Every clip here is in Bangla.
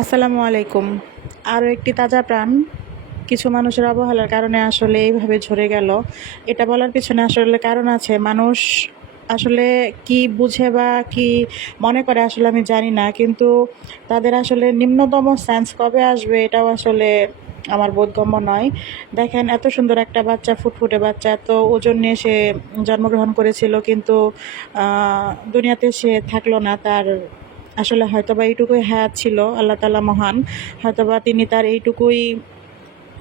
আসসালামু আলাইকুম। আরও একটি তাজা প্রাণ কিছু মানুষের অবহেলার কারণে আসলে এইভাবে ঝরে গেল। এটা বলার পিছনে আসলে কারণ আছে। মানুষ আসলে কি বুঝে বা কি মনে করে আসলে আমি জানি না। কিন্তু তাদের আসলে নিম্নতম সেন্স কবে আসবে এটাও আসলে আমার বোধগম্য নয়। দেখেন, এত সুন্দর একটা বাচ্চা, ফুটফুটে বাচ্চা, এত ওজন নিয়ে সে জন্মগ্রহণ করেছিল, কিন্তু দুনিয়াতে সে থাকলো না। তার আসলে হয়তোবা এইটুকুই হায়াত ছিল, আল্লাহ তাআলা মহান। হয়তোবা তিনি তার এইটুকুই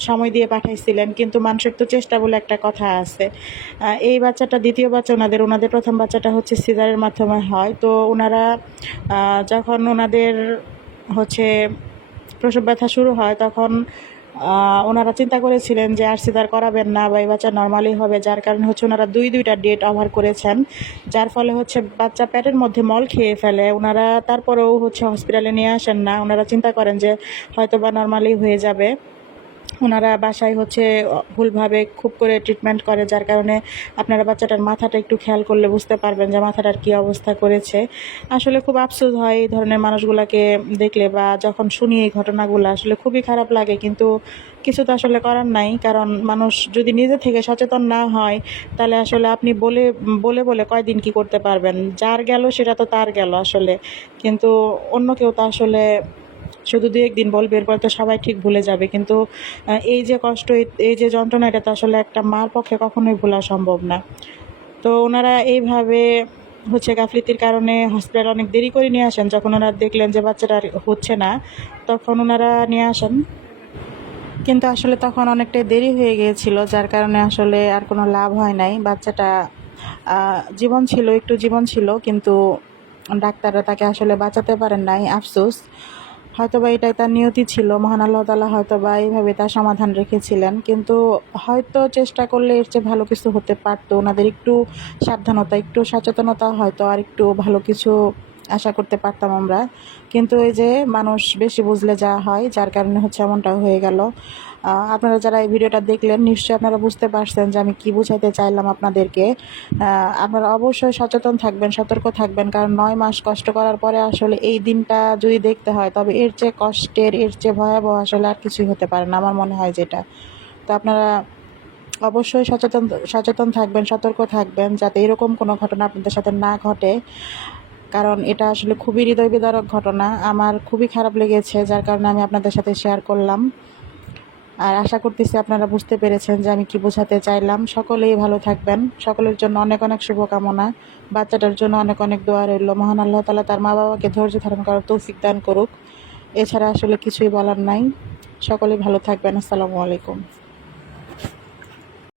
সময় দিয়ে পাঠাইছিলেন, কিন্তু মানুষের তো চেষ্টা বলে একটা কথা আছে। এই বাচ্চাটা দ্বিতীয় বাচ্চা ওনাদের প্রথম বাচ্চাটা হচ্ছে সিজারের মাধ্যমে হয়। তো ওনারা যখন ওনাদের হচ্ছে প্রসব ব্যথা শুরু হয়, তখন ওনারা চিন্তা করেছিলেন যে আর সিজার করাবেন না, বা এই বাচ্চা নর্মালি হবে। যার কারণে হচ্ছে ওনারা দুইটা ডেট ওভার করেছেন, যার ফলে হচ্ছে বাচ্চা পেটের মধ্যে মল খেয়ে ফেলে। ওনারা তারপরেও হচ্ছে হসপিটালে নিয়ে আসেন না। ওনারা চিন্তা করেন যে হয়তো বা নর্মালি হয়ে যাবে। ওনারা বাসায় হচ্ছে ভুলভাবে খুব করে ট্রিটমেন্ট করে, যার কারণে আপনারা বাচ্চাটার মাথাটা একটু খেয়াল করলে বুঝতে পারবেন যে মাথাটার কী অবস্থা করেছে। আসলে খুব আফসোস হয় এই ধরনের মানুষগুলোকে দেখলে, বা যখন শুনি এই ঘটনাগুলো আসলে খুবই খারাপ লাগে। কিন্তু কিছু তো আসলে করার নাই, কারণ মানুষ যদি নিজে থেকে সচেতন না হয়, তাহলে আসলে আপনি বলে বলে বলে কয়দিন কি করতে পারবেন। যার গেল সেটা তো তার গেল আসলে, কিন্তু অন্য কেউ তো আসলে শুধু ২-১ দিন বলবে, এরপর তো সবাই ঠিক ভুলে যাবে। কিন্তু এই যে কষ্ট, এই যে যন্ত্রণা, এটা তো আসলে একটা মার পক্ষে কখনোই ভোলা সম্ভব না। তো ওনারা এইভাবে হচ্ছে গাফিলতির কারণে হসপিটালে অনেক দেরি করে নিয়ে আসেন। যখন ওনারা দেখলেন যে বাচ্চাটা আর হচ্ছে না, তখন ওনারা নিয়ে আসেন। কিন্তু আসলে তখন অনেকটাই দেরি হয়ে গিয়েছিল, যার কারণে আসলে আর কোনো লাভ হয় নাই। বাচ্চাটা একটু জীবন ছিল, কিন্তু ডাক্তাররা তাকে আসলে বাঁচাতে পারেন নাই। আফসোস। হয়তোবা এটাই তার নিয়তি ছিল। মহান আল্লাহ তাআলা হয়তোবা এইভাবে তার সমাধান রেখেছিলেন। কিন্তু হয়তো চেষ্টা করলে এর চেয়ে ভালো কিছু হতে পারতো। ওনাদের একটু সাবধানতা, একটু সচেতনতা, হয়তো আর একটু ভালো কিছু আশা করতে পারতাম আমরা। কিন্তু এই যে মানুষ বেশি বুঝলে যা হয়, যার কারণে হচ্ছে এমনটা হয়ে গেল। আপনারা যারা এই ভিডিওটা দেখলেন, নিশ্চয়ই আপনারা বুঝতে পারছেন যে আমি কী বুঝাইতে চাইলাম আপনাদেরকে। আপনারা অবশ্যই সচেতন থাকবেন, সতর্ক থাকবেন, কারণ ৯ মাস কষ্ট করার পরে আসলে এই দিনটা যদি দেখতে হয়, তবে এর চেয়ে কষ্টের, এর চেয়ে ভয়াবহ আসলে আর কিছুই হতে পারে না, আমার মনে হয় যেটা। তো আপনারা অবশ্যই সচেতন থাকবেন, সতর্ক থাকবেন, যাতে এরকম কোনো ঘটনা আপনাদের সাথে না ঘটে। কারণ এটা আসলে খুবই হৃদয় বিদারক ঘটনা। আমার খুবই খারাপ লেগেছে, যার কারণে আমি আপনাদের সাথে শেয়ার করলাম। আর আশা করতেছি আপনারা বুঝতে পেরেছেন যে আমি কি বোঝাতে চাইলাম। সকলেই ভালো থাকবেন। সকলের জন্য অনেক অনেক শুভকামনা। বাচ্চাটার জন্য অনেক অনেক দোয়া রইল। মহান আল্লাহ তাআলা তার মা বাবাকে ধৈর্য ধারণ করার তৌফিক দান করুক। এছাড়া আসলে কিছুই বলার নাই। সকলেই ভালো থাকবেন। আসসালামু আলাইকুম।